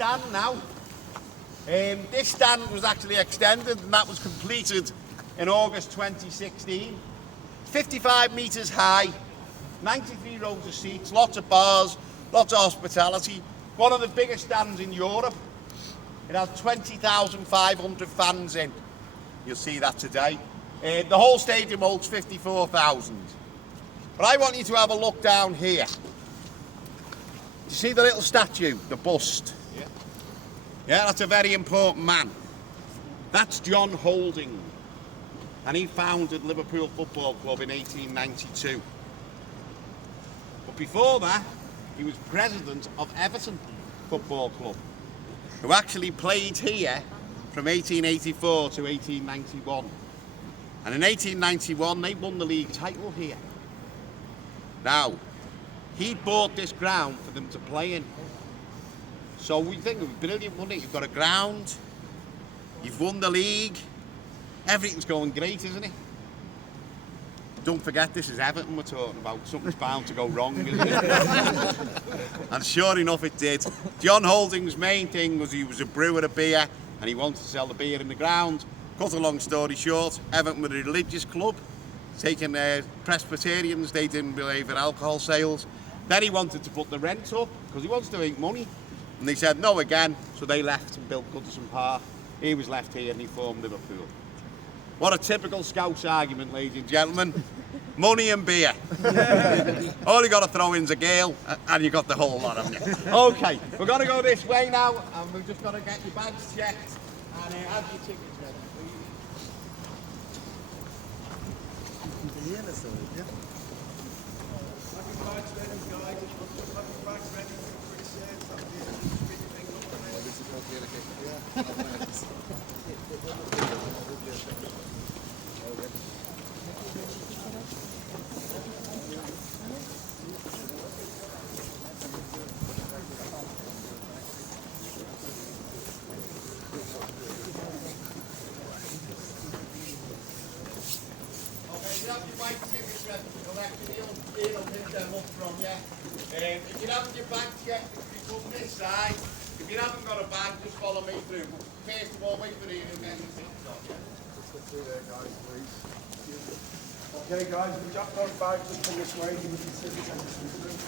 stand now. This stand was actually extended and that was completed in August 2016. 55 metres high, 93 rows of seats, lots of bars, lots of hospitality. One of the biggest stands in Europe. It has 20,500 fans in. You'll see that today. The whole stadium holds 54,000. But I want you to have a look down here. You see the little statue, the bust? Yeah. Yeah, that's a very important man. That's John Holding. And he founded Liverpool Football Club in 1892. But before that, he was president of Everton Football Club, who actually played here from 1884 to 1891. And in 1891, they won the league title here. Now, he bought this ground for them to play in. So we think it was brilliant, wasn't it? You've got a ground, you've won the league, everything's going great, isn't it? Don't forget, this is Everton we're talking about. Something's bound to go wrong, isn't it? And sure enough, it did. John Holding's main thing was he was a brewer of beer and he wanted to sell the beer in the ground. Cut a long story short, Everton were a religious club, taking Presbyterians, they didn't believe in alcohol sales. Then he wanted to put the rent up because he wants to make money. And they said no again, so they left and built Goodison Park. He was left here and he formed Liverpool. What a typical Scouse argument, ladies and gentlemen. Money and beer. All you got to throw in's a gale and you got the whole lot of you. Okay, we're going to go this way now and we've just got to get your bags checked and have your tickets ready, please. Have your bags ready, guys. Have your bags ready for Chris. If you haven't your bag checked, you come this side. If you haven't got a bag, just follow me through. First of all, wait for Ian and get your tickets off. Let's get through there, guys, please. Okay, guys, if you got those bags, just come this way. Give us the tickets and just through.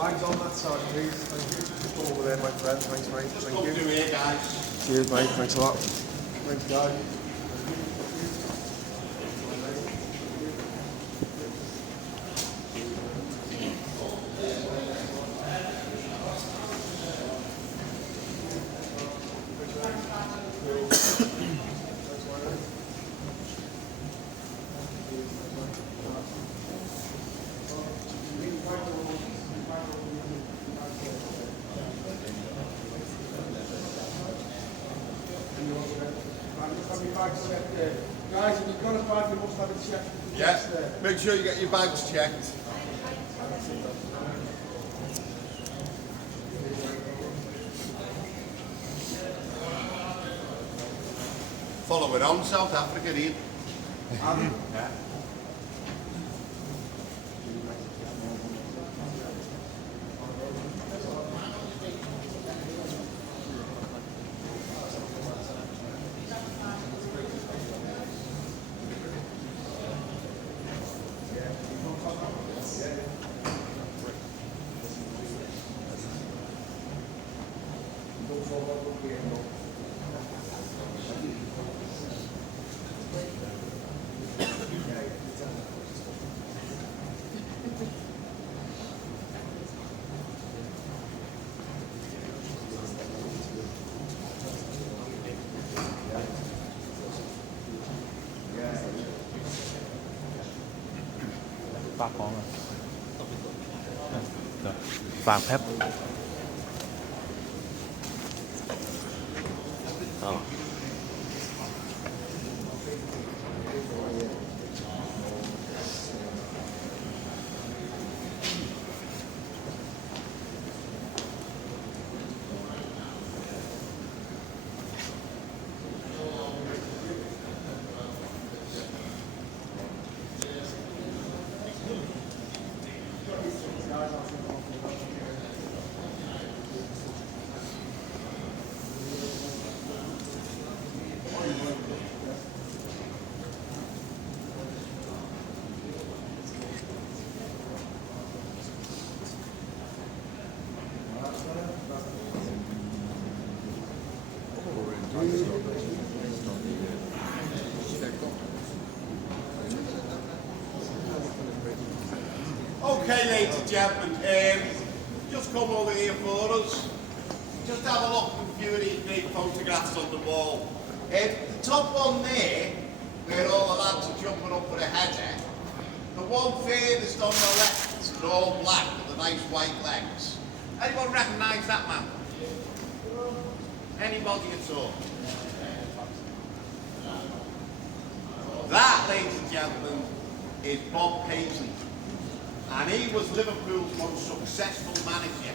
Bags on that side, please. Thank you. Just go over there, my friend. Thanks, mate. Just Thank come you. through here, guys. Cheers, mate. Thanks a lot. Thanks, guys. Guys, if you've got a bag, you must have it checked. Yes, make sure you get your bags checked. Follow it on, South Africa, Ian. Yeah. Ba con rồi. Vàng phép. Okay, ladies and gentlemen, just come over here for us. Just have a look at a few of these great photographs on the wall. The top one there, where all the lads are jumping up for a header, the one furthest on the left is all black with the nice white legs. Anyone recognise that man? Anybody at all? That, ladies and gentlemen, is Bob Paisley. And he was Liverpool's most successful manager.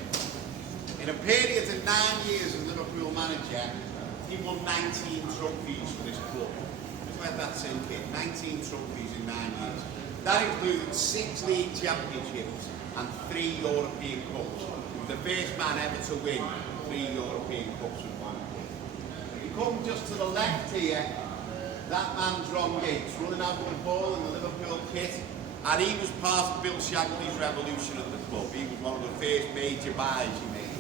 In a period of 9 years as Liverpool manager, he won 19 trophies for his club. Just let that sink in. 19 trophies in 9 years. That included 6 league championships and 3 European Cups. He was the first man ever to win 3 European Cups with one club. If you come just to the left here, that man's Ron Yates, running out with the ball in the Liverpool kit, and he was part of Bill Shankly's revolution at the club. He was one of the first major buys he made.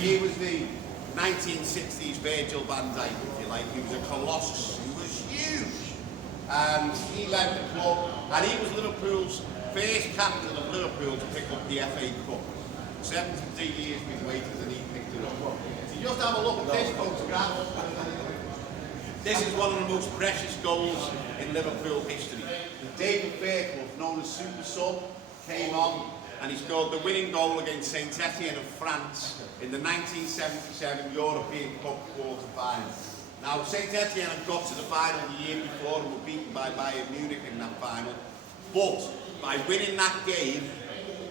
He was the 1960s Virgil van Dijk, if you like. He was a colossus. He was huge. And he led the club, and he was Liverpool's first captain of Liverpool to pick up the FA Cup. 73 years we've waited and he picked it up. So you just have a look at this photograph. This is one of the most precious goals in Liverpool history. David Fairclough, known as Super Sub, came on and he scored the winning goal against Saint Etienne of France in the 1977 European Cup quarter-final. Now, Saint Etienne had got to the final the year before and were beaten by Bayern Munich in that final. But by winning that game,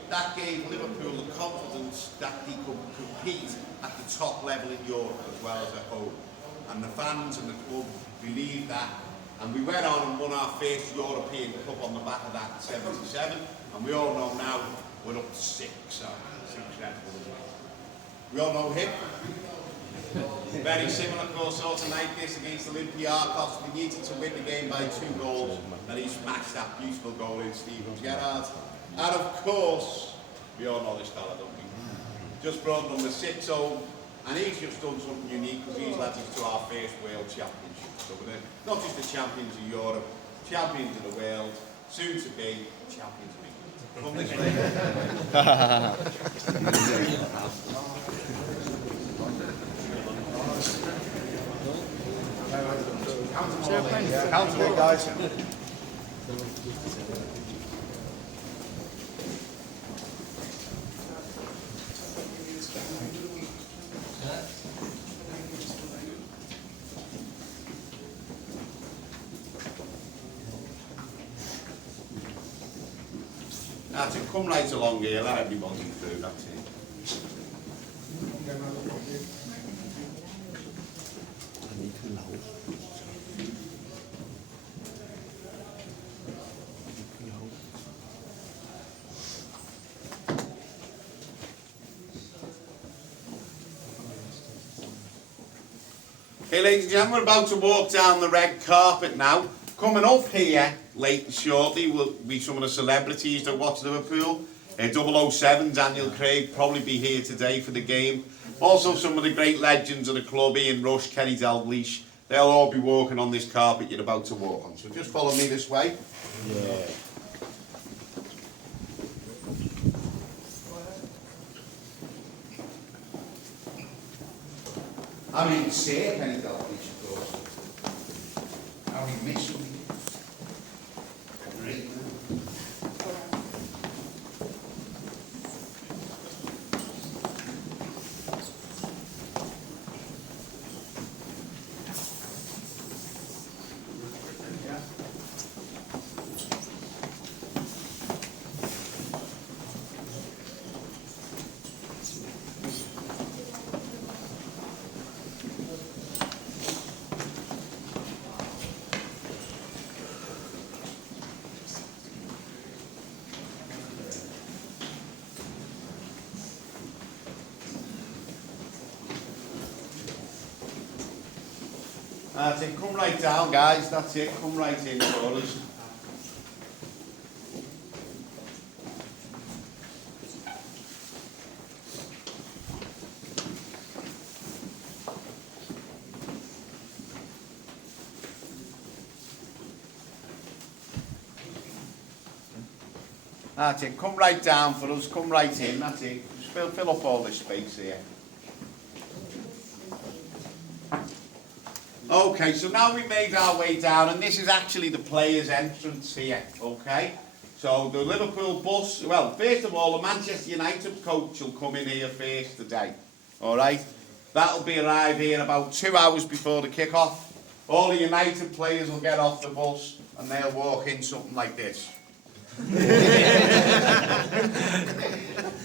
that gave Liverpool the confidence that they could compete at the top level in Europe as well as at home. And the fans and the club believed that, and we went on and won our first European Cup on the back of that in 77, and we all know now we're up to 6, so 6 Red Bulls. We all know him. Very similar course also like this against Olympiacos. We needed to win the game by 2 goals, and he smashed that beautiful goal in Steven Gerrard. And of course, we all know this fella, don't we? Just brought number 6 home. And he's just done something unique because he's led us to our first World Championship. So we're not just the champions of Europe, champions of the world, soon to be champions of England. Come this way. Count them all, guys. That's it, come right along here, let everybody through, that's it. Okay, ladies and gentlemen, we're about to walk down the red carpet now. Coming up here, late and shortly, will be some of the celebrities that watch Liverpool. 007, Daniel Craig, probably be here today for the game. Also some of the great legends of the club, Ian Rush, Kenny Dalglish. They'll all be walking on this carpet you're about to walk on. So just follow me this way. Yeah. I mean, say Kenny Dalglish, of course. How we miss him. Great man. That's it, come right down guys, that's it, come right in for us. That's it. Come right down for us. Come right in. That's it. Just fill up all this space here. Okay, so now we've made our way down, and this is actually the players' entrance here, okay? So the Liverpool bus, well, first of all, the Manchester United coach will come in here first today, all right? That'll be arrive here about 2 hours before the kick-off. All the United players will get off the bus, and they'll walk in something like this.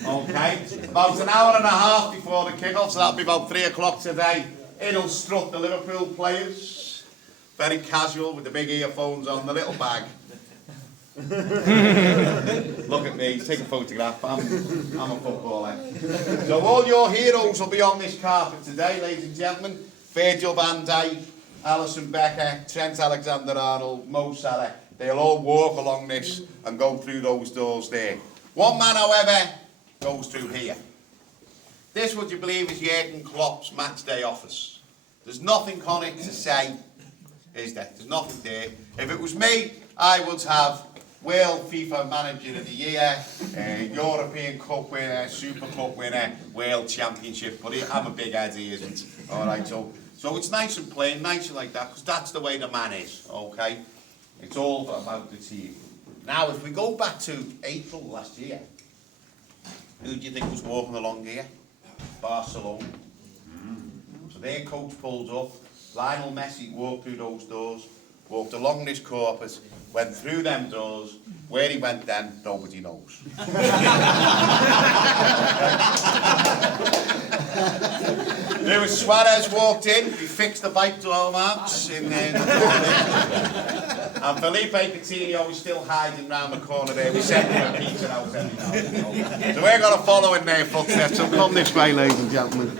Okay, about an hour and a half before the kick-off, so that'll be about 3 o'clock today. It'll strut the Liverpool players, very casual with the big earphones on, the little bag. Look at me, take a photograph, I'm a footballer. So all your heroes will be on this carpet today, ladies and gentlemen. Virgil van Dijk, Alisson Becker, Trent Alexander-Arnold, Mo Salah. They'll all walk along this and go through those doors there. One man, however, goes through here. This, would you believe, is Jurgen Klopp's match day office. There's nothing on it to say, is there? There's nothing there. If it was me, I would have World FIFA Manager of the Year, European Cup winner, Super Cup winner, World Championship. But I'm a big head, he isn't. All right, so it's nice and plain, nice and like that, because that's the way the man is, okay? It's all about the team. Now, if we go back to April last year, who do you think was walking along here? Barcelona. So their coach pulled up, Lionel Messi walked through those doors, walked along this carpet, went through them doors. Where he went then, nobody knows. There was Suarez walked in, he fixed the bike to our marks in there. And Felipe Coutinho was still hiding round the corner there. We sent him a pizza out every now and then. So we're going to follow in their footsteps. So come this way, ladies and gentlemen.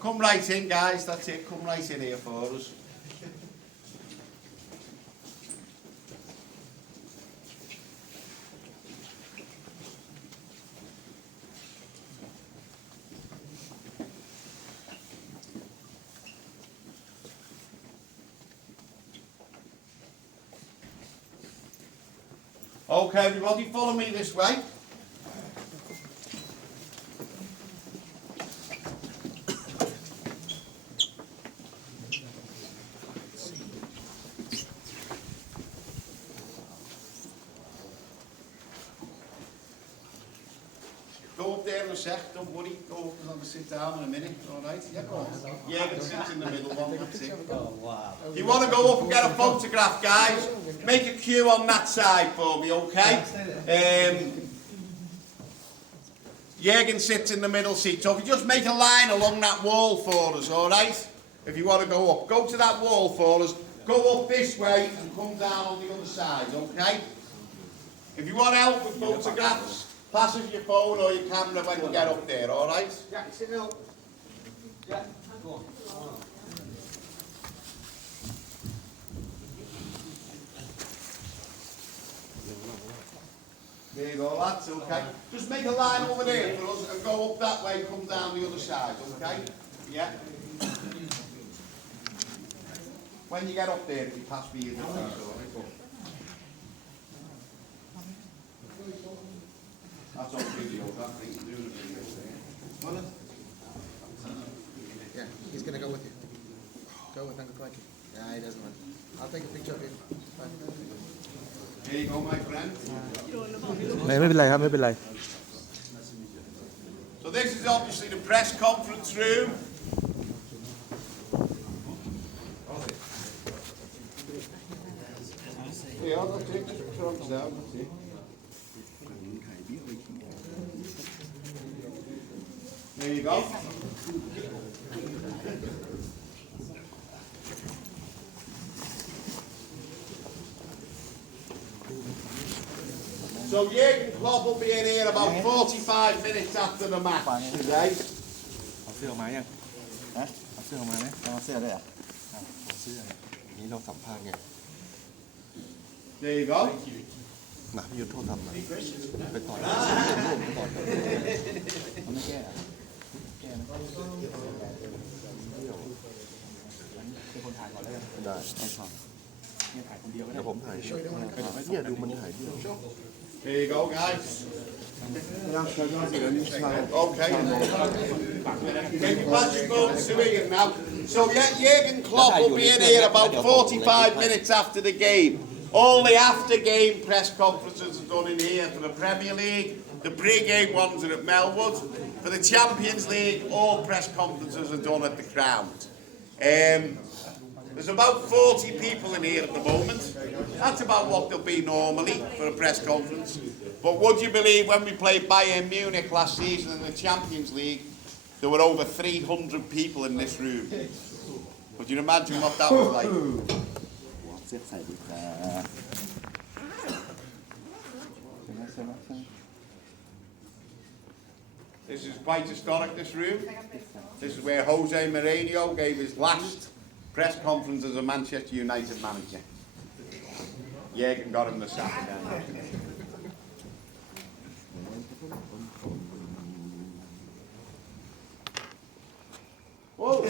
Come right in, guys, that's it, come right in here for us. Okay, everybody, follow me this way. Go up there in a sec, don't worry. Go up and sit down in a minute, all right? Yeah, go on. Yeah, it sits in the middle one, that's it. Oh, wow. If you want to go up and get a photograph, guys, make a queue on that side for me, okay? Jürgen sits in the middle seat, so if you just make a line along that wall for us, all right? If you want to go up, go to that wall for us, go up this way and come down on the other side, okay? If you want help with photographs, pass us your phone or your camera when you get up there, all right? Yeah, sit down. Yeah, go on. There you go, lads, okay? Just make a line over there for us and go up that way, come down the other side, okay? Yeah? When you get up there, if you pass me your phone, that's on video, that thing, doing a video there. Yeah, he's going to go with you. Go with him, like it. Yeah, he doesn't want. I'll take a picture of him. Fine. Here you go, my friend. ไม่เป็นไรครับไม่เป็นไร So this is obviously the press conference room. trucks now. There you go. So Jurgen Klopp will be in here about 45 minutes after the match today. เอาเสื้อออกมายังฮะเอาเสื้อออกมาไหมเอาเสื้อได้อ่ะเอาเสื้อนี่เราสัมภาษณ์ไง There you go. มาพี่ยุทธโทษทำมาไปต่อยไปต่อยเขาไม่แก้แก้ไหมเป็นคนถ่ายก่อนแล้วกันได้ไม่ทำเนี่ยถ่ายคนเดียวก็ได้เดี๋ยวผมถ่ายเนี่ยดูมันถ่ายเดียว There you go, guys. Okay. Maybe Patrick Bolton's doing it now. So yeah, Jurgen Klopp will be in here about 45 minutes after the game. All the after-game press conferences are done in here for the Premier League. The pre-game ones are at Melwood. For the Champions League, all press conferences are done at the ground. There's about 40 people in here at the moment. That's about what there'll be normally for a press conference. But would you believe when we played Bayern Munich last season in the Champions League, there were over 300 people in this room. Could you imagine what that was like? This is quite historic, this room. This is where Jose Mourinho gave his last press conference as a Manchester United manager. Jurgen got him the Saturday. Whoa!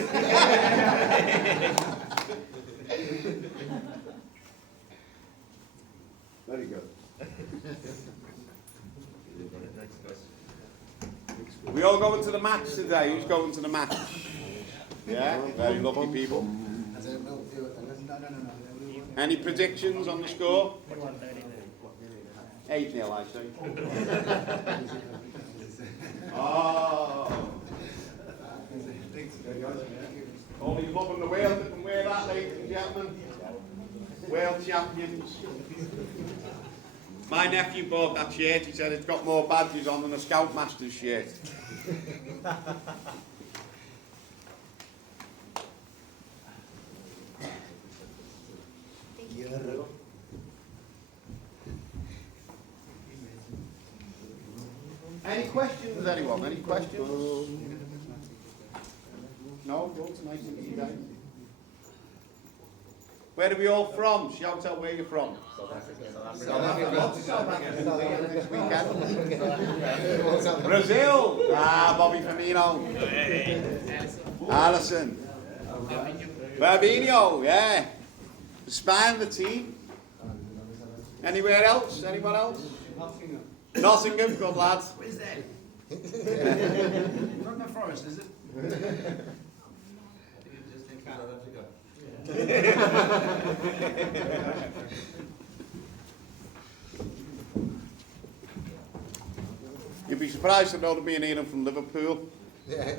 Very good. We all going to the match today? Who's going to the match? Yeah, very lovely people. Any predictions on the score? 8-0, I say. Oh. Only club in the world that can wear that, ladies and gentlemen. World champions. My nephew bought that shirt. He said it's got more badges on than a Scoutmaster's shirt. Any questions, anyone? Any questions? No? It's nice and easy day. Where are we all from? Shout out where you're from. South Africa. This weekend. Brazil. Ah, Bobby Firmino. Allison. Fabinho, yeah. The spine of the team. Anywhere else? Anyone else? Nottingham, good lad. Where's that? Not the forest, is it? You'd be surprised to know that me and Ian are from Liverpool. Yeah.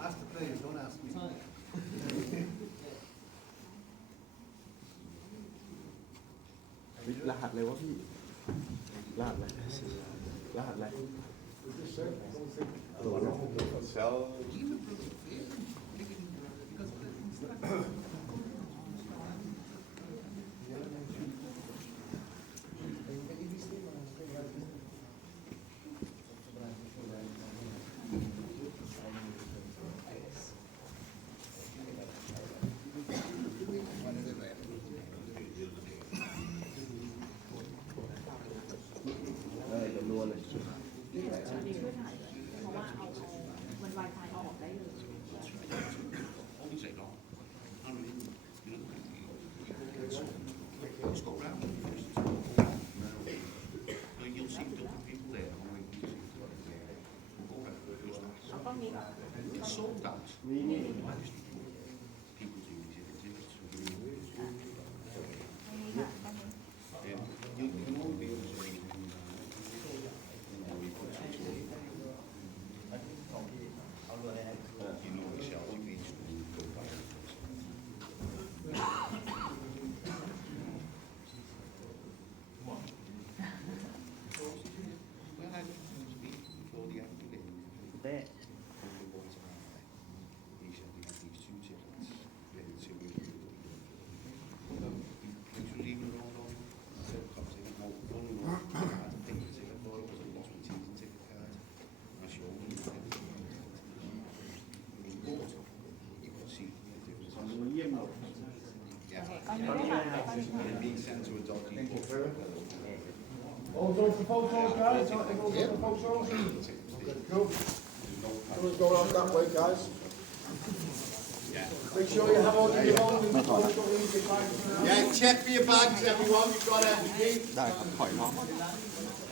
Ask the players, don't ask me. รหัสเลยวะพี่รหัสอะไรรหัสอะไร เพราะว่าเอามัน Wi-Fi เอาออกได้เลย All done for photos, guys? All done for photos? Cool. Someone's going off that way, guys. Make sure you have all your belongings. Yeah, check for your bags, everyone. You've got everything. ได้ครับถอยมา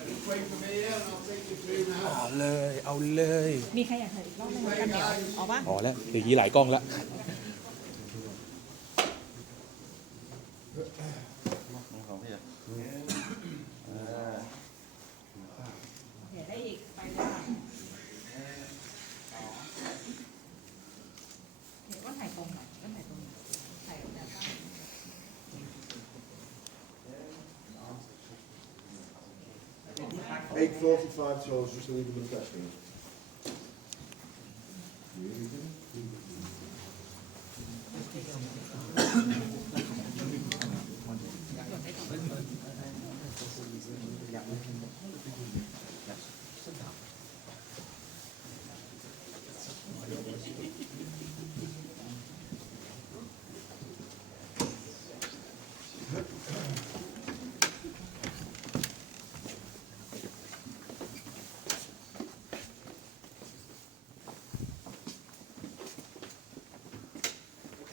Just wait for me here and I'll take you through now. เอาเลยเอาเลย มีใครอยากถ่ายอีกรอบไหมกันเดี๋ยวเอาปะ พอแล้วอย่างนี้หลายกล้องแล้ว เดี๋ยวได้อีกไปเลยค่ะเดี๋ยวก็ถ่ายตรงหน่อยก็ถ่ายตรงถ่ายแบบนั้น 8:45 tours, just to leave them impressing.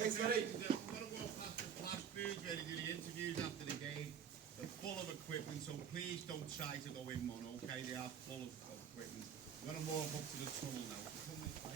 Okay, so ready? We're going to walk past the flash booths where they do the interviews after the game. They're full of equipment, so please don't try to go in one, okay? They are full of equipment. We're going to walk up to the tunnel now. Come this way.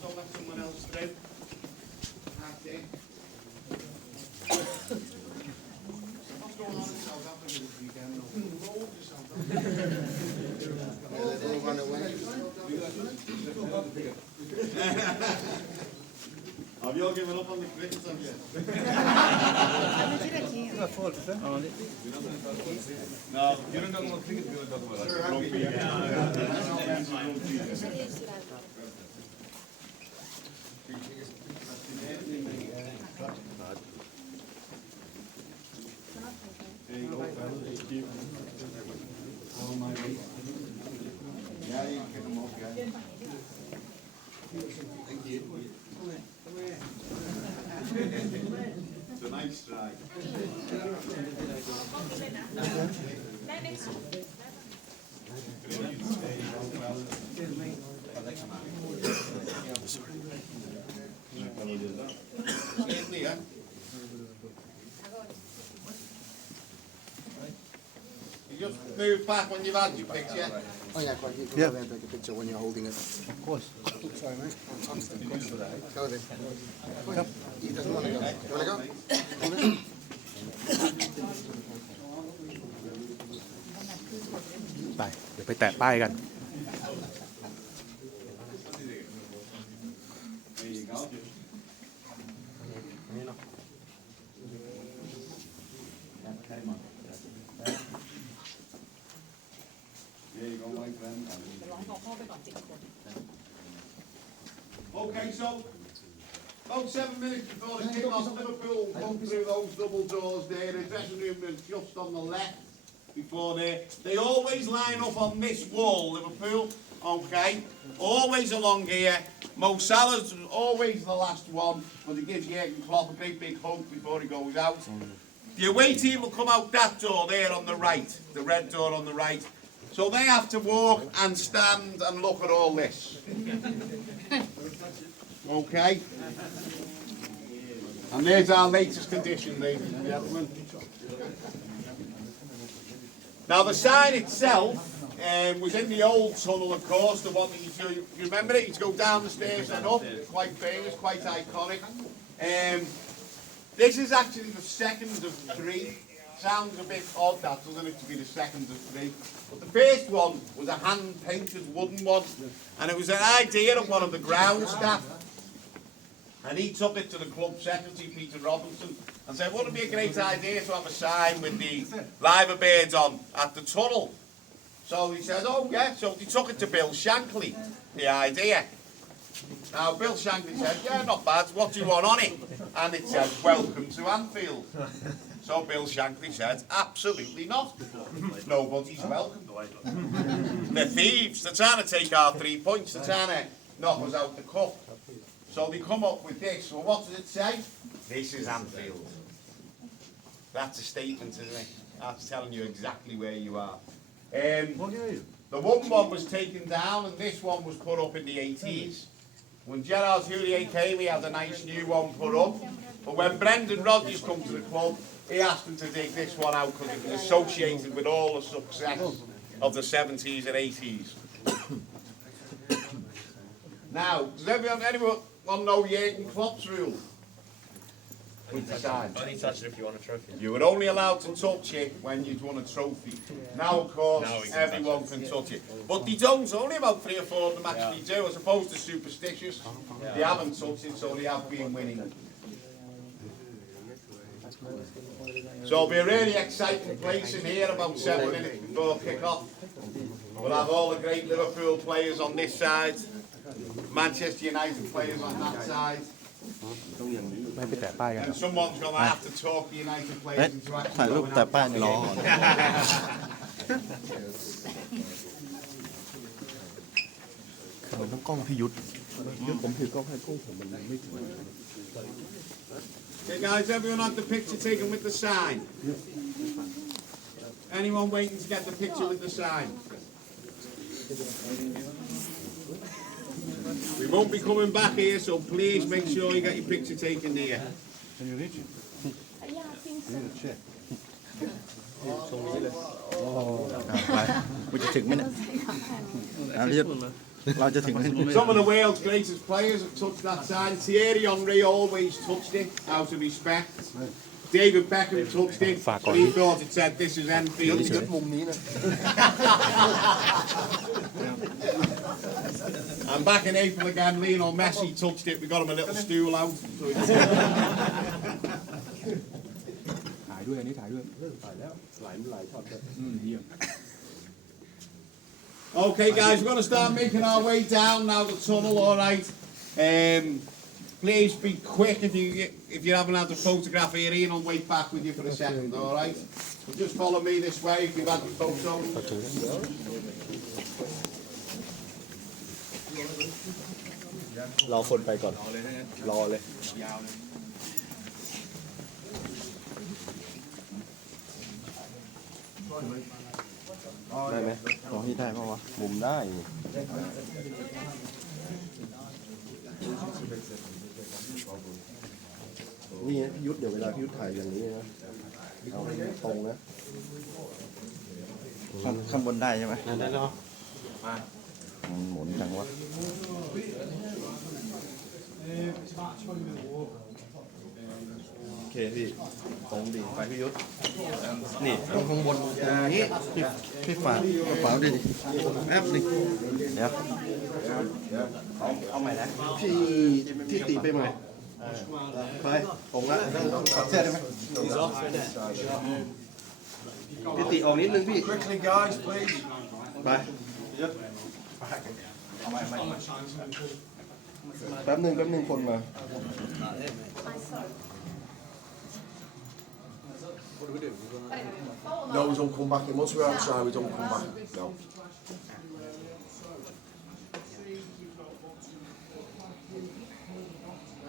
Don't let someone else through. That's it. What's going on in South Africa this weekend? Loads of South Africa. They run away. Have you all given up on the cricket subject? No, you don't talk about cricket, you don't talk about rugby. There you go, fellas. Thank you. All my mates. Yeah, you can pick them up, yeah. Thank you. It's a nice strike. Certainly, yeah. You just move back when you've had your picture. Oh yeah, quite. You can go there and take a picture when you're holding it. Of course. Sorry, mate. Fantastic. Go then. He doesn't want to go. You want to go?ไปเดี๋ยวไปแตะป้ายกัน There you go. There you go, my friend. ร้องเขาเข้าไปก่อน10 คน Okay, so about 7 minutes before the kick-off, Liverpool come through those double doors there. The dressing room is just on the left before there. They always line up on this wall, Liverpool. Okay, always along here. Mo Salah's always the last one, but he gives Jurgen Klopp a big hug before he goes out. The away team will come out that door there on the right, the red door on the right. So they have to walk and stand and look at all this. Okay? And there's our latest condition, ladies and gentlemen. Now the sign itself was in the old tunnel, of course, the one that you remember it? You go down the stairs and up, quite famous, quite iconic. This is actually the second of three. Sounds a bit odd, that, doesn't it, to be the second of three. But the first one was a hand-painted wooden one, and it was an idea of one of the ground staff. And he took it to the club secretary, Peter Robinson, and said, wouldn't it be a great idea to have a sign with the liver birds on at the tunnel? So he said, oh yeah, so he took it to Bill Shankly, the idea. Now Bill Shankly said, yeah, not bad, what do you want on it? And it said, welcome to Anfield. So Bill Shankly said, absolutely not. Nobody's welcome. They're thieves, they're trying to take our 3 points, they're trying to knock us out the cup. So they come up with this. Well, what does it say? This is Anfield. That's a statement, isn't it? That's telling you exactly where you are. The wooden one was taken down and this one was put up in the 80s. When Gerard Houllier came, he had a nice new one put up. But when Brendan Rodgers come to the club, he asked him to dig this one out because it was associated with all the success of the 70s and 80s. Now, does anyone know Jurgen Klopp's rule? With the sign. Only touch it if you want a trophy. You were only allowed to touch it when you'd won a trophy. Now, of course, everyone can touch it. But they don't. Only about 3 or 4 of them actually do, as opposed to superstitious. They haven't touched it, so they have been winning. So it'll be a really exciting place in here about 7 minutes before kick-off. We'll have all the great Liverpool players on this side, Manchester United players on that side. And someone's going to have to talk the United players into actually going out. มันต้องกล้องพี่ยุทธผมถือกล้องให้กล้องผมมันไม่ถึง Okay guys, everyone had the picture taken with the sign? Anyone waiting to get the picture with the sign? We won't be coming back here, so please make sure you get your picture taken here. มันจะถึงไหมเนี่ยเราจะถึงไหม Some of the world's greatest players have touched that sign. Thierry Henry always touched it out of respect. David Beckham touched it, but he thought it said this is Anfield. And back in April again, Lionel Messi touched it. We got him a little stool out. So Okay, guys, we're going to start making our way down now the tunnel. All right. Please be quick if you haven't had the photograph here. Ian will wait back with you for a second. All right. So just follow me this way if you've had the photo. รอคนไปก่อนรอเลยได้ไหมรอที่ได้เพราะว่ามุมได้นี่ยุทธเดี๋ยวเวลายุทธถ่ายอย่างนี้นะเอาตรงนะข้างบนได้ใช่ไหมได้แล้วหมุนจังวะโอเคพี่ตรงดีไปพี่ยุทธนี่ตรงข้างบนอย่างนี้พี่ฝากกระเป๋าดิแป๊บนึงเดี๋ยวเอาใหม่นะที่ตีไปใหม่ไปผมละขอเสื้อได้ไหมพี่ตีออกนิดนึงพี่ Quickly, guys, please. ไปแป๊บนึงคนมา No, we don't come back in. Once we're outside, we don't come back. No.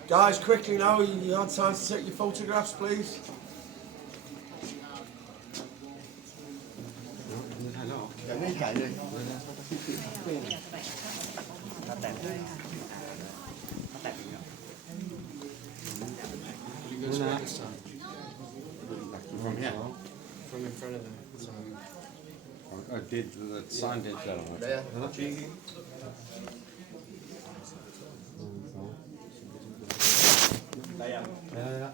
Guys, quickly now, you have time to take your photographs, please. this way this time. From here. From in front of them. So, I did the sign did that. there.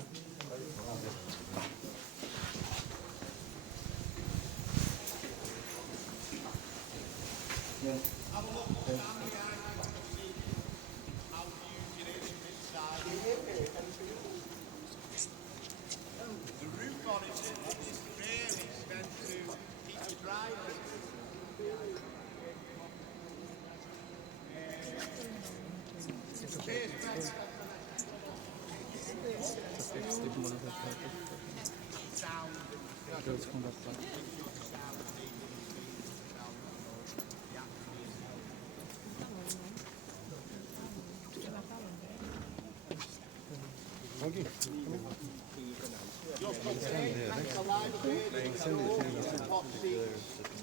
The roof on it is really meant to keep it dry.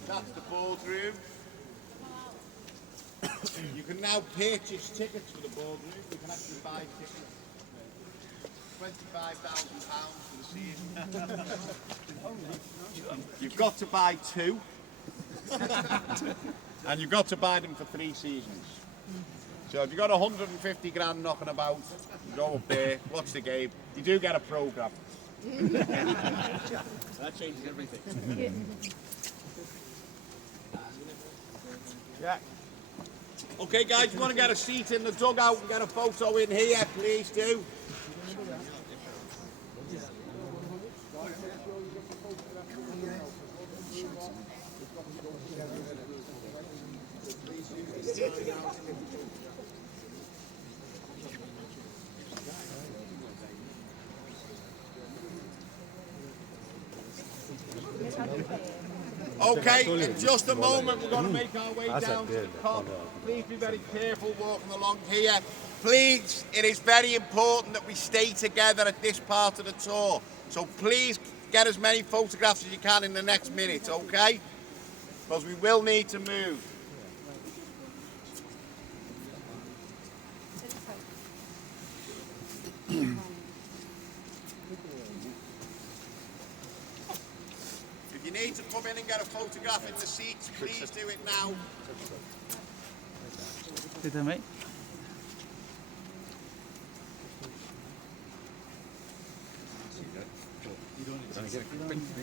That's the boardroom. You can now purchase tickets for the boardroom. You can actually buy tickets. £25,000 for the season. You've got to buy 2. And you've got to buy them for 3 seasons. So if you've got 150 grand knocking about, go up there, watch the game. You do get a programme. That changes everything. Yeah. Okay, guys, you want to get a seat in the dugout and get a photo in here, please do. Okay, in just a moment we're going to make our way down to the cop. Please be very careful walking along here. Please, it is very important that we stay together at this part of the tour. So please get as many photographs as you can in the next minute, okay? Because we will need to move. If you need to come in and get a photograph in the seats, please do it now. Did they, mate?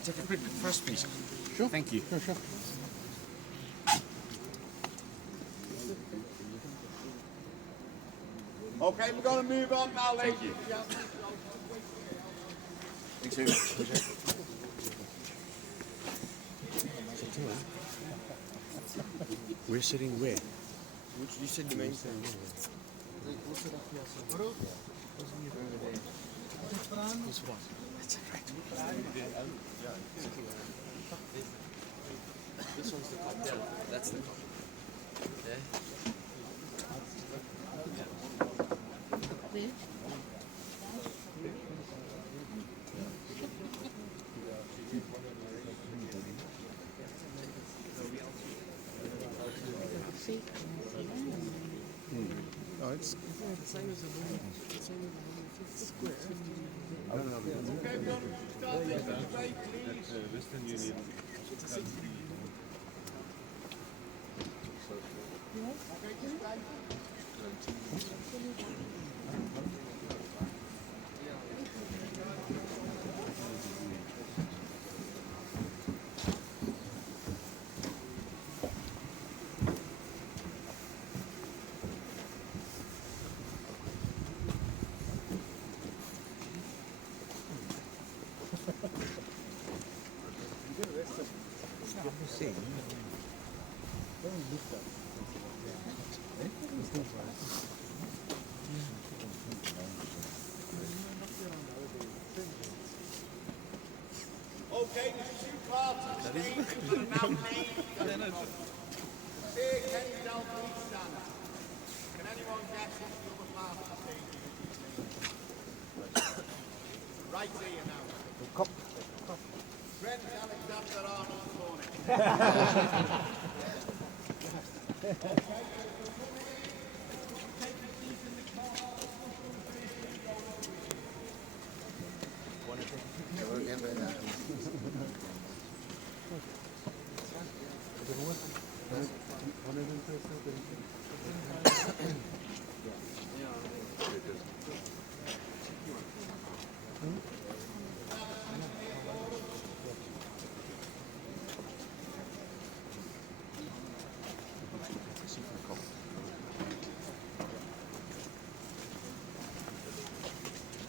Take a quick first, please. Sure. Thank you. Sure. Okay, we're going to move on now, ladies. Thank you. Thanks very much. we're sitting where? Which you said the main thing. This one's the top. Yeah, that's the top. Yeah. Oh, it's the same as the one. Same as the one. It's square. Okay, we're going to start this way, please. Western Union. Okay, there's 2 parts of the stage that are now named. Say, can you tell please stand? Can anyone guess what the other part of the stage is? Right here now. Trent Alexander-Arnold Cornick.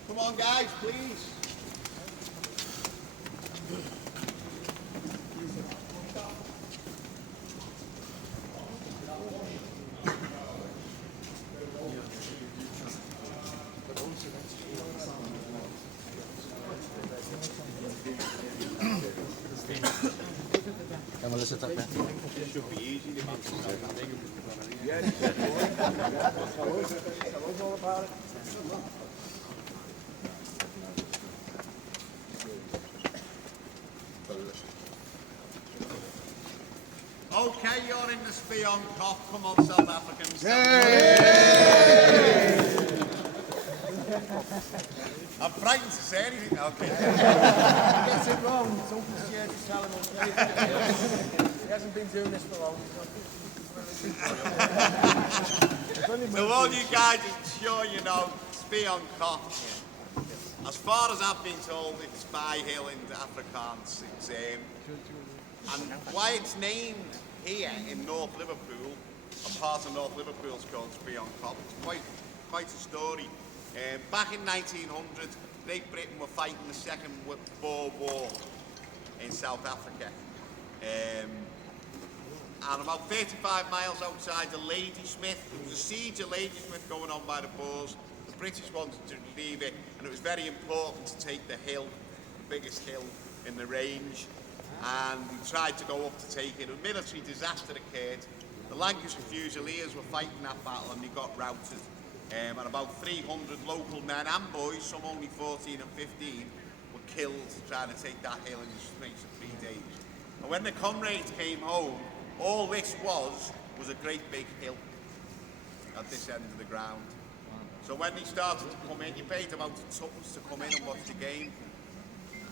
Come on, guys, please. Come on, listen to that. Should be easy. The match Okay, you're in the Spion Cup. Come on, South Africans. I'm frightened to say anything. Okay. Gets it wrong. It's Uncle's here to tell him okay. He hasn't been doing this for long. So all you guys, I'm sure you know, Spion Cup. As far as I've been told, it's Spy Hill in Afrikaans. It's, and why it's named here in North Liverpool, a part of North Liverpool is called Spion Cup. It's quite a story. Back in 1900, Great Britain were fighting the Second Boer War in South Africa. And about 35 miles outside of Ladysmith, there was a siege of Ladysmith going on by the Boers. The British wanted to relieve it, and it was very important to take the hill, the biggest hill in the range. And we tried to go up to take it. A military disaster occurred. The Lancashire Fusiliers were fighting that battle and they got routed. And about 300 local men and boys, some only 14 and 15, were killed trying to take that hill in the space of 3 days. And when the comrades came home, all this was a great big hill at this end of the ground. So when they started to come in, you paid about tuppence to come in and watch the game.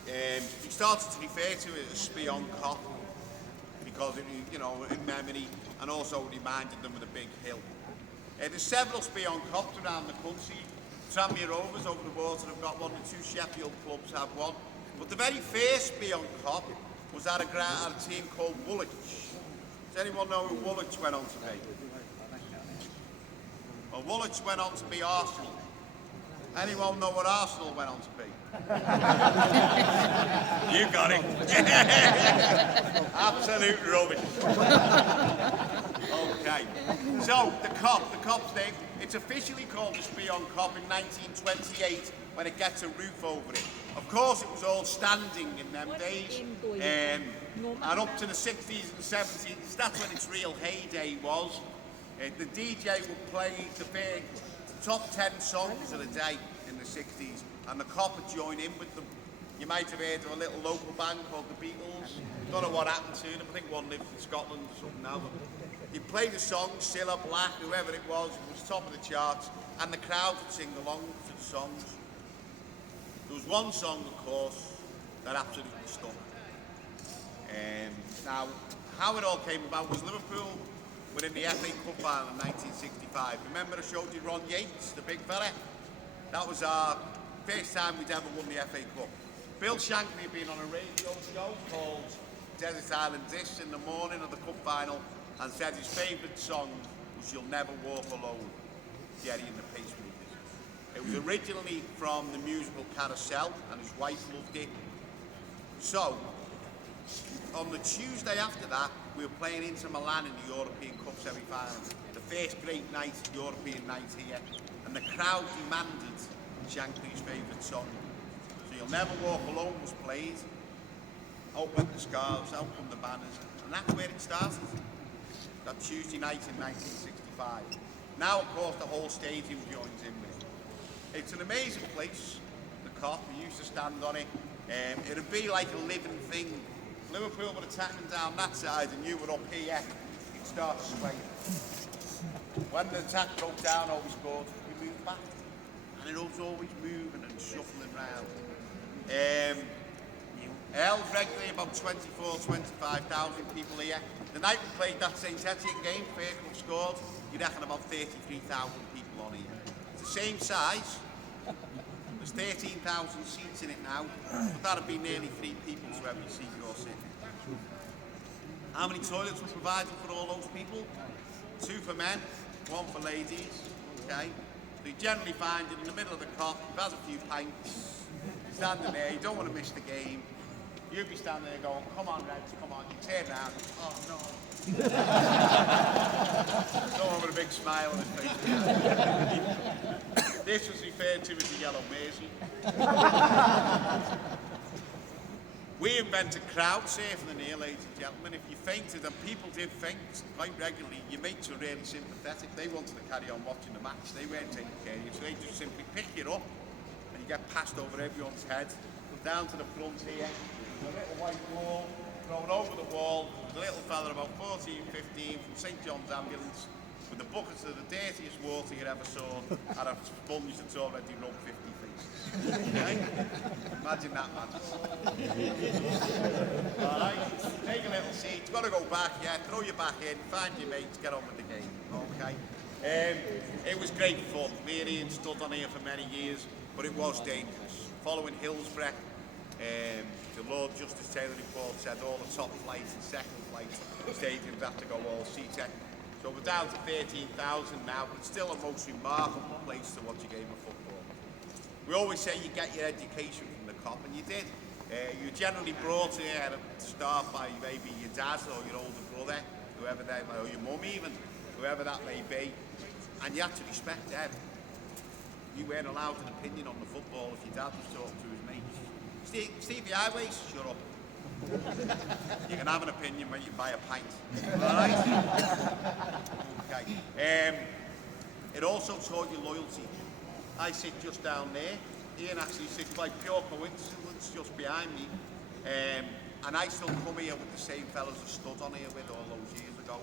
He started to refer to it as Spion Cup because it, you know, in memory, and also reminded them of the big hill. There's several Spion Cups around the country. Tranmere Rovers over the water have got one, the two Sheffield clubs have one. But the very first Spion Cup was at a team called Woolwich. Does anyone know who Woolwich went on to be? Well, Woolwich went on to be Arsenal. Anyone know what Arsenal went on to be? You got it. Absolute rubbish. Okay. So the cup's name, it's officially called the Spion Cup in 1928 when it gets a roof over it. Of course, it was all standing in them days. And up to the 60s and 70s, that's when its real heyday was. The DJ would play the top 10 songs of the day in the 60s, and the cop would join in with them. You might have heard of a little local band called the Beatles. Don't know what happened to them. I think one lives in Scotland or something now. But he played the song, Cilla Black, whoever it was top of the charts, and the crowd would sing along to the songs. There was one song, of course, that absolutely stuck. Now, how it all came about was Liverpool were in the FA Cup final in 1965. Remember I showed you Ron Yates, the big fella? That was our first time we'd ever won the FA Cup. Bill Shankly had been on a radio show called Desert Island Discs in the morning of the cup final and said his favourite song was You'll Never Walk Alone, Jerry and the Pacemakers. It was originally from the musical Carousel and his wife loved it. So, on the Tuesday after that, we were playing Inter Milan in the European Cup semi-final. The first great night, European night here. And the crowd demanded Shankly's favourite song. So You'll Never Walk Alone was played. Out went the scarves, out come the banners. And that's where it started. That Tuesday night in 1965. Now, of course, the whole stadium joins in with it. It's an amazing place, the Kop. We used to stand on it. It'd be like a living thing. Liverpool were attacking down that side and you were up here, you'd start swaying. When the attack broke down or we scored, we moved back. And it was always moving and shuffling round. held regularly about 24, 25,000 people here. The night we played that St Etienne game, Fairclough scored, you reckon about 33,000 people on here. It's the same size. There's 13,000 seats in it now. But that'd be nearly 3 people to every seat you're sitting in. How many toilets were provided for all those people? 2 for men, 1 for ladies. Okay. So you generally find it in the middle of the cop, you've had a few pints, standing there, you don't want to miss the game. You'd be standing there going, come on, Reds, come on. You turn around, oh no. Someone with a big smile on his face. This was referred to as the Yellow Mersey. We invented crowd surfing in here, ladies and gentlemen. If you fainted, and people did faint quite regularly, your mates were really sympathetic. They wanted to carry on watching the match. They weren't taking care of you, so they just simply pick you up and you get passed over everyone's head, down to the front here. A little white wall thrown over the wall. There's a little fella about 14, 15 from St John's Ambulance with the buckets of the dirtiest water you ever saw and a sponge that's already rubbed 50 faces. Okay? Imagine that, man. Alright, take a little seat, you've got to go back, yeah, throw your back in, find your mates, get on with the game. Okay? It was great fun. Me and Ian stood on here for many years, but it was dangerous. Following Hillsborough, the Lord Justice Taylor report said all the top flight and second flight stadiums have to go all seater. So we're down to 13,000 now, but it's still a most remarkable place to watch a game of football. We always say you get your education from the cop, and you did. You generally brought here at the start by maybe your dad or your older brother, whoever they, or your mum even, whoever that may be, and you had to respect them. You weren't allowed an opinion on the football if your dad was talking to his mates. Stevie Highways, shut up. You can have an opinion when you buy a pint. Alright? Okay. It also taught you loyalty. I sit just down there. Ian actually sits by pure coincidence just behind me. And I still come here with the same fellas I stood on here with all those years ago.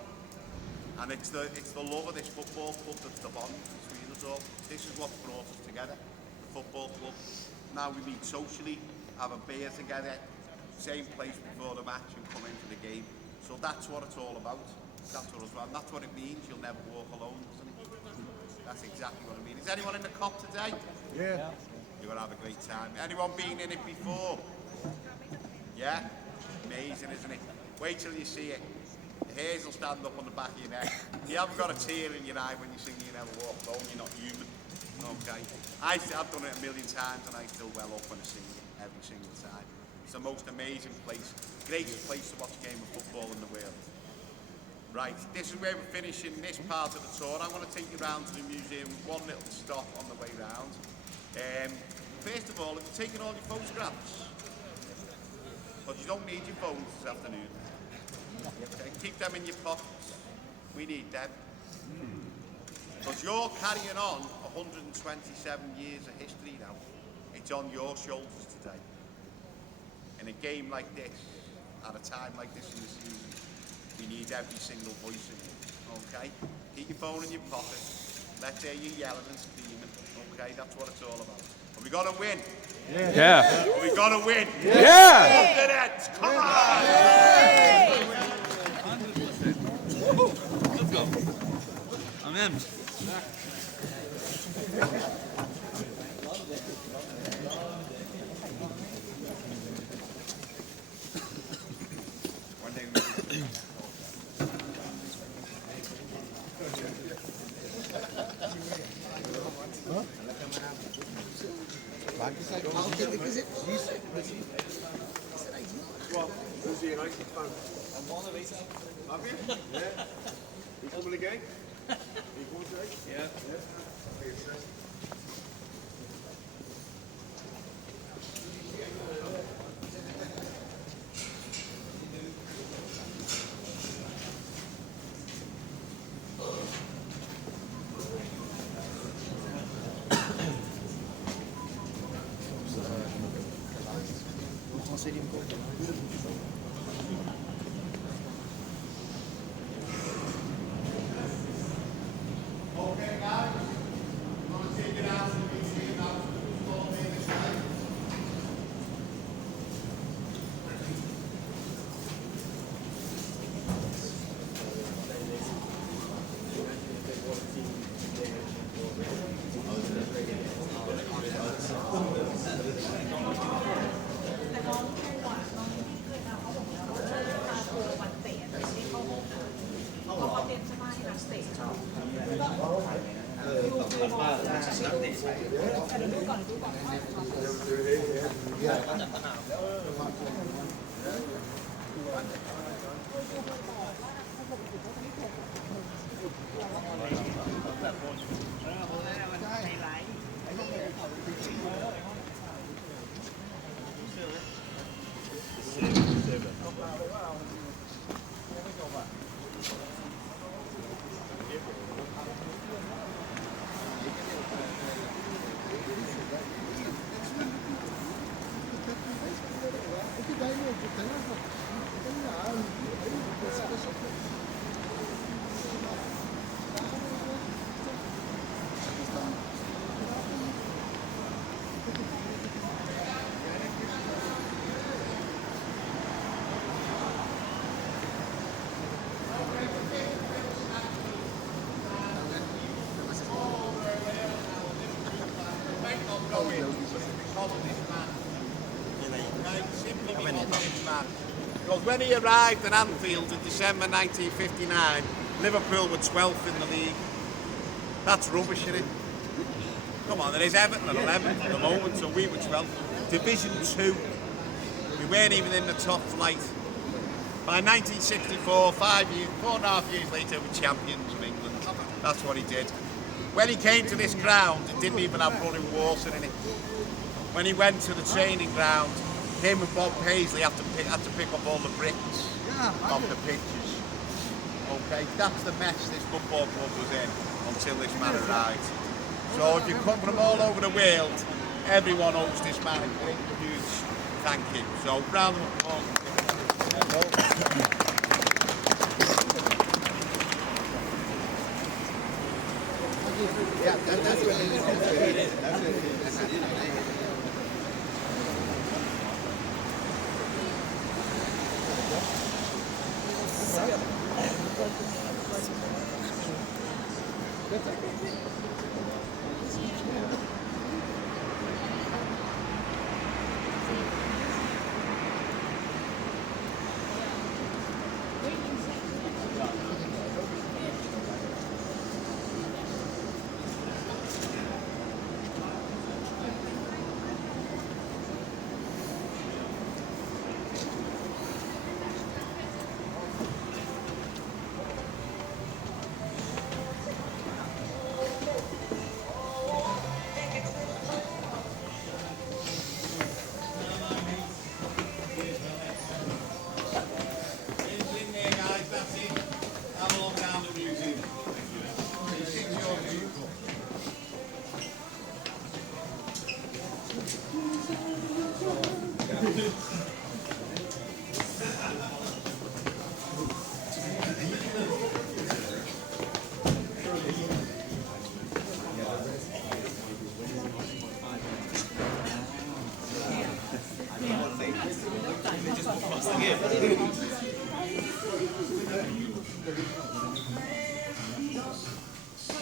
And it's the love of this football club that's the bond between us all. This is what brought us together, the football club. Now we meet socially, have a beer together, same place before the match and come into the game. So that's what it's all about. That's what it means. You'll never walk alone, doesn't it? That's exactly what it means. Is anyone in the cop today? Yeah. You're gonna have a great time. Anyone been in it before? Yeah? Amazing, isn't it? Wait till you see it. The hairs will stand up on the back of your neck. You haven't got a tear in your eye when you sing You Never Walk Alone. You're not human. Okay? I've done it a million times and I still well up when I sing it every single time. It's the most amazing place, greatest place to watch a game of football in the world. Right, this is where we're finishing this part of the tour. I want to take you round to the museum with one little stop on the way round. First of all, have you taken all your photographs? But you don't need your phones this afternoon. Okay, keep them in your pockets. We need them. Because you're carrying on 127 years of history now. It's on your shoulders today. In a game like this, at a time like this in the season, we need every single voice in it, okay? Keep your phone in your pocket. Let's hear you yelling and screaming, okay? That's what it's all about. Are we gonna win? Yeah. Are we gonna win? Yeah. Look at it! Come on! Let's go. I'm in. Who's the United fan? I'm one of these. Have you? Yeah. You coming again? You coming today? Yeah. Okay, guys. I'm gonna take it out to the museum now to the football game this night. Because when he arrived at Anfield in December 1959, Liverpool were 12th in the league. That's rubbish, isn't it? Come on, there is Everton at 11th at the moment, so we were 12th. Division 2. We weren't even in the top flight. By 1964, 4.5 years later, we were champions of England. That's what he did. When he came to this ground, it didn't even have running water in it. When he went to the training ground, him and Bob Paisley had to pick up all the bricks off the pitches. Okay, that's the mess this football club was in until this man arrived. So if you come from all over the world, everyone owes this man a great huge thank you. So round of applause. Yeah, that's it.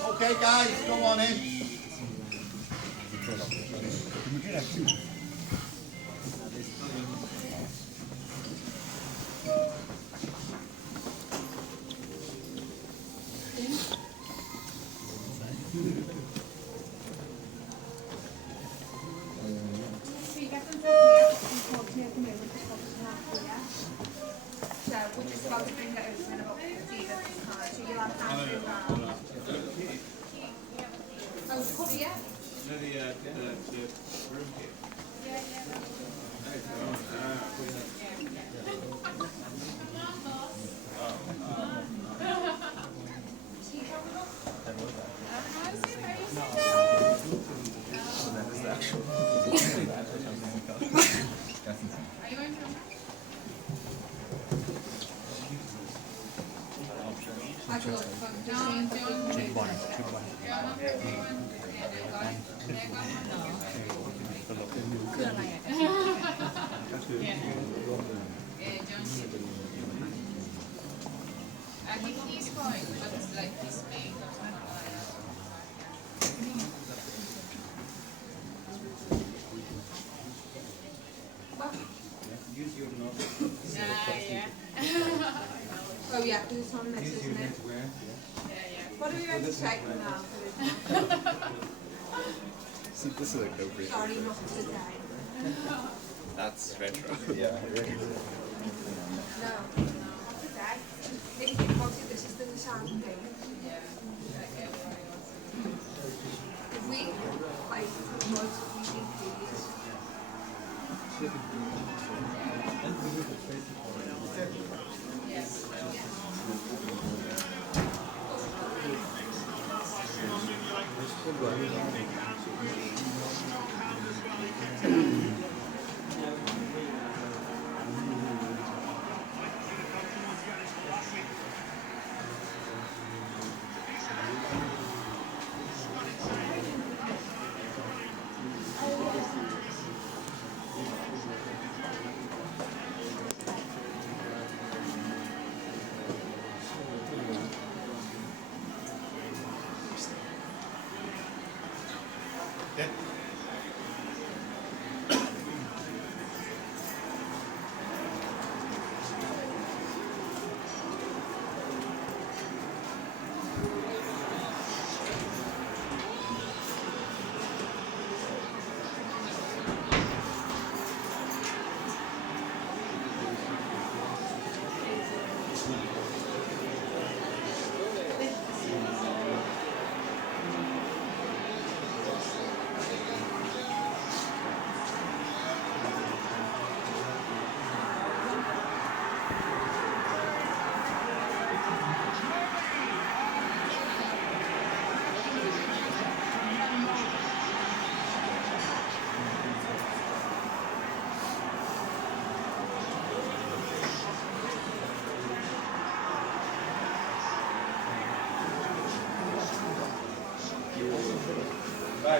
Okay, guys, come on in. So we're just about to bring it over in about 15 minutes time, so you'll have time to go around. Oh, put it, yeah? The room kit. Are you going to? I could look down, I think he's going, but it's like he's made or something like that. Oh yeah, because it's on this, isn't it? What are we going to take now? See, this is appropriate. Sorry, not today. That's retro. Yeah. No, not today. If you think about it, this is the sound thing. If we play for most of we think these.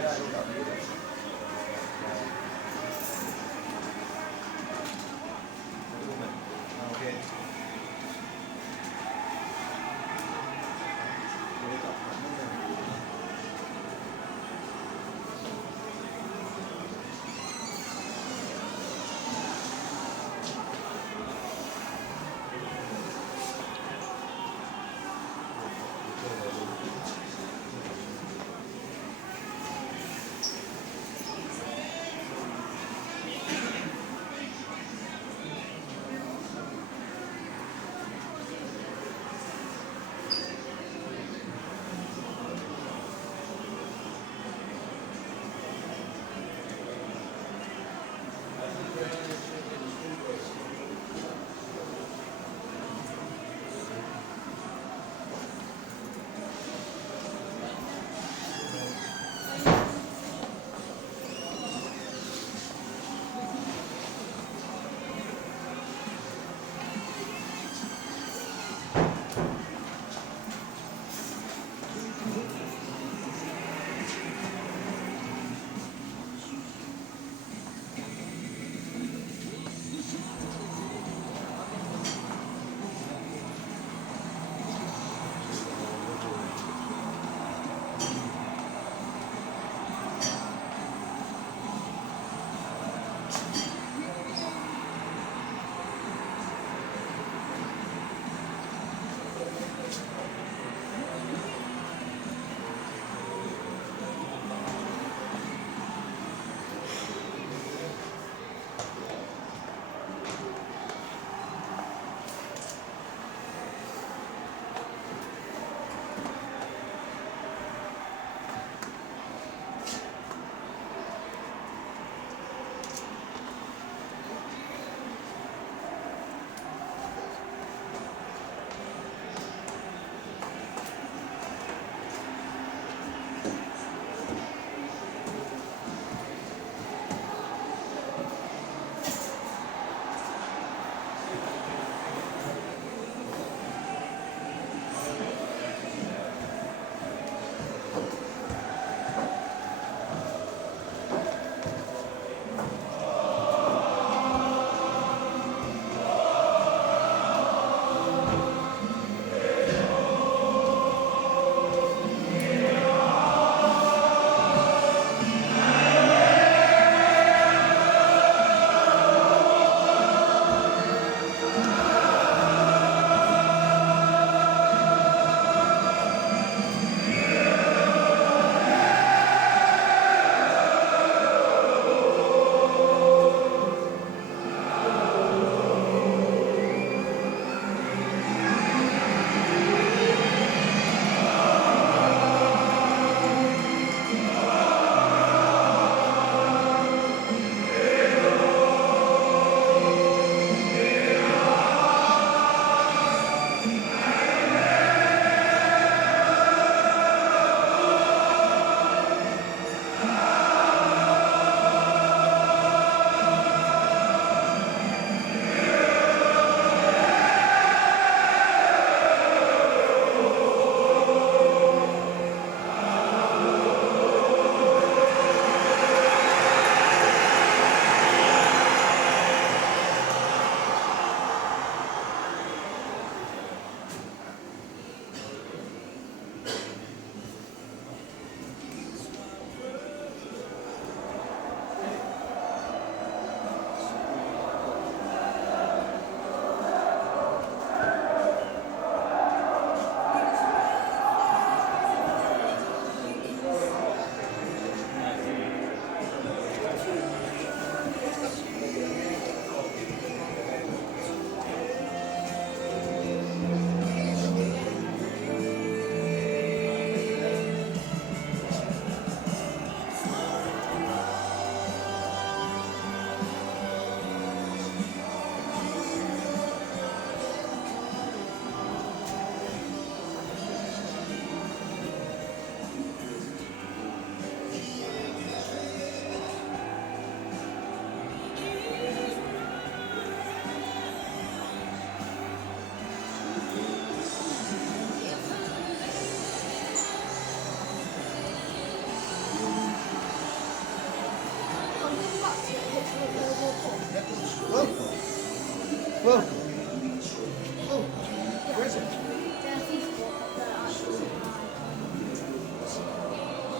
is it?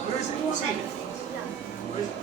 Where is it? Seen it? Where is it?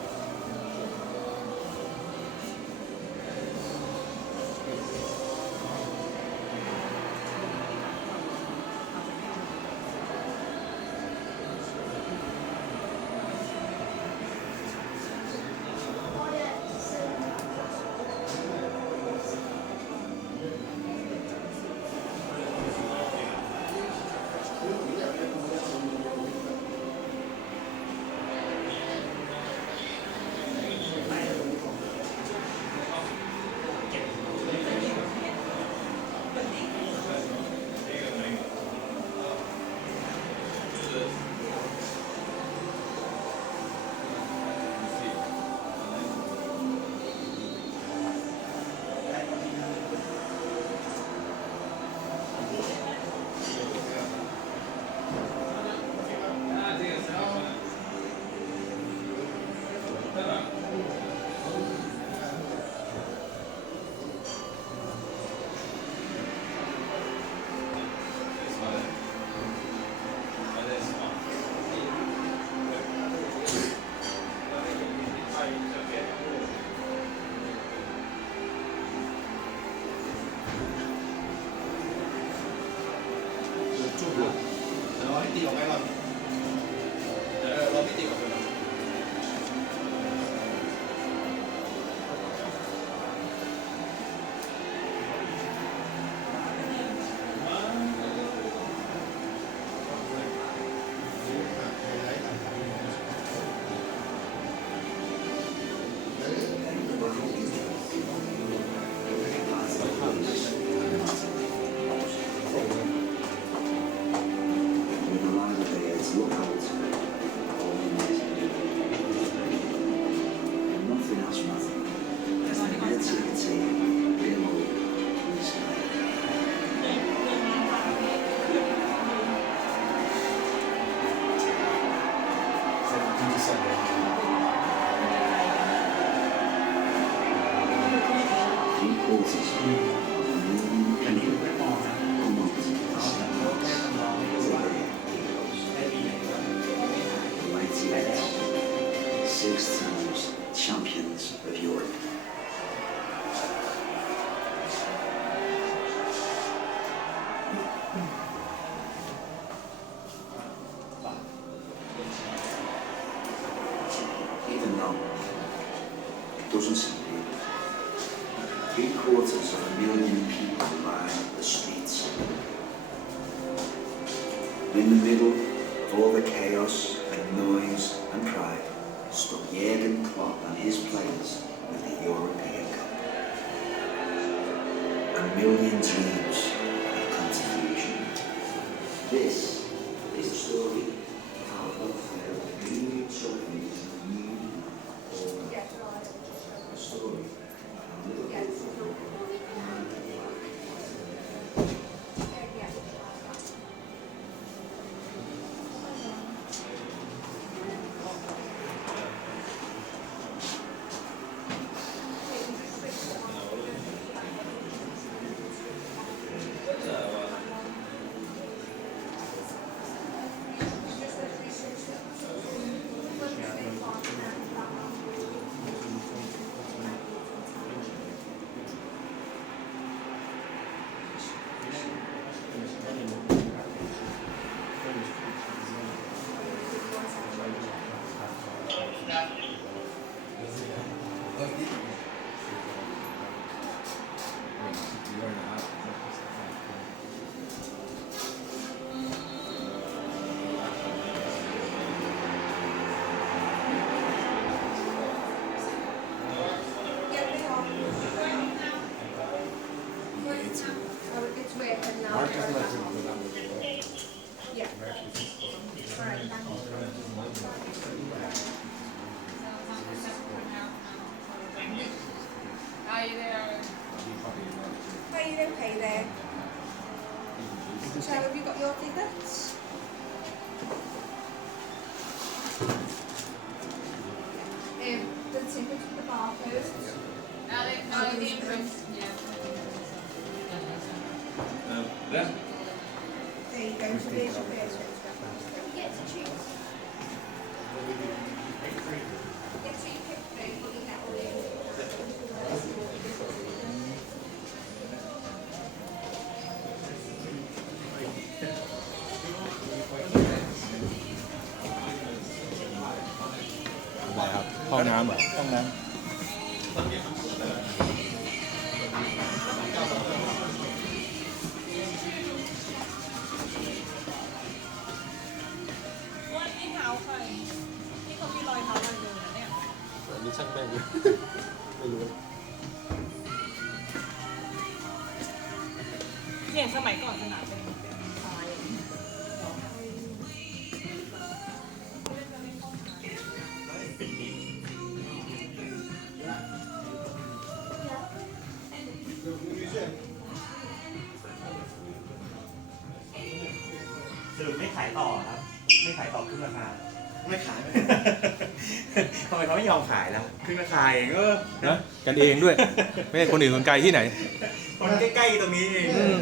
Six times champions of Europe. Even now, it doesn't seem real. 750,000 people line the streets. In the middle of all the chaos and noise and pride, stood Jurgen Klopp and his players with the European Cup. A million dreams have come to fruition. This is the story of how welfare dreaming something new or a story of a little It's weird, but now. Yeah. Alright, thank you. Are you there? Are you okay there? So have you got your tickets? The tickets with the barcodes. Yeah. you go. So here's your first photograph. You get to choose. Yeah, so you pick through, looking at all theอะไรครับห้องน้ำเหรอห้องน้ำ ว่านี่เท้าใครนี่เขามีรอยเท้าลายเดินนะเนี่ย อันนี้ช่างแม่งไม่รู้ เนี่ยสมัยก่อนสนามเป็นทรายอย่างนี้ สรุปไม่ขายต่อครับ ไม่ขายต่อขึ้นราคา ไม่ขาย ทำไมเขาไม่ยอมขายแล้วขึ้นราคาเองนะกันเองด้วย ไม่ใช่คนอื่นคนไกลที่ไหน คนใกล้ๆตรงนี้เอง อืม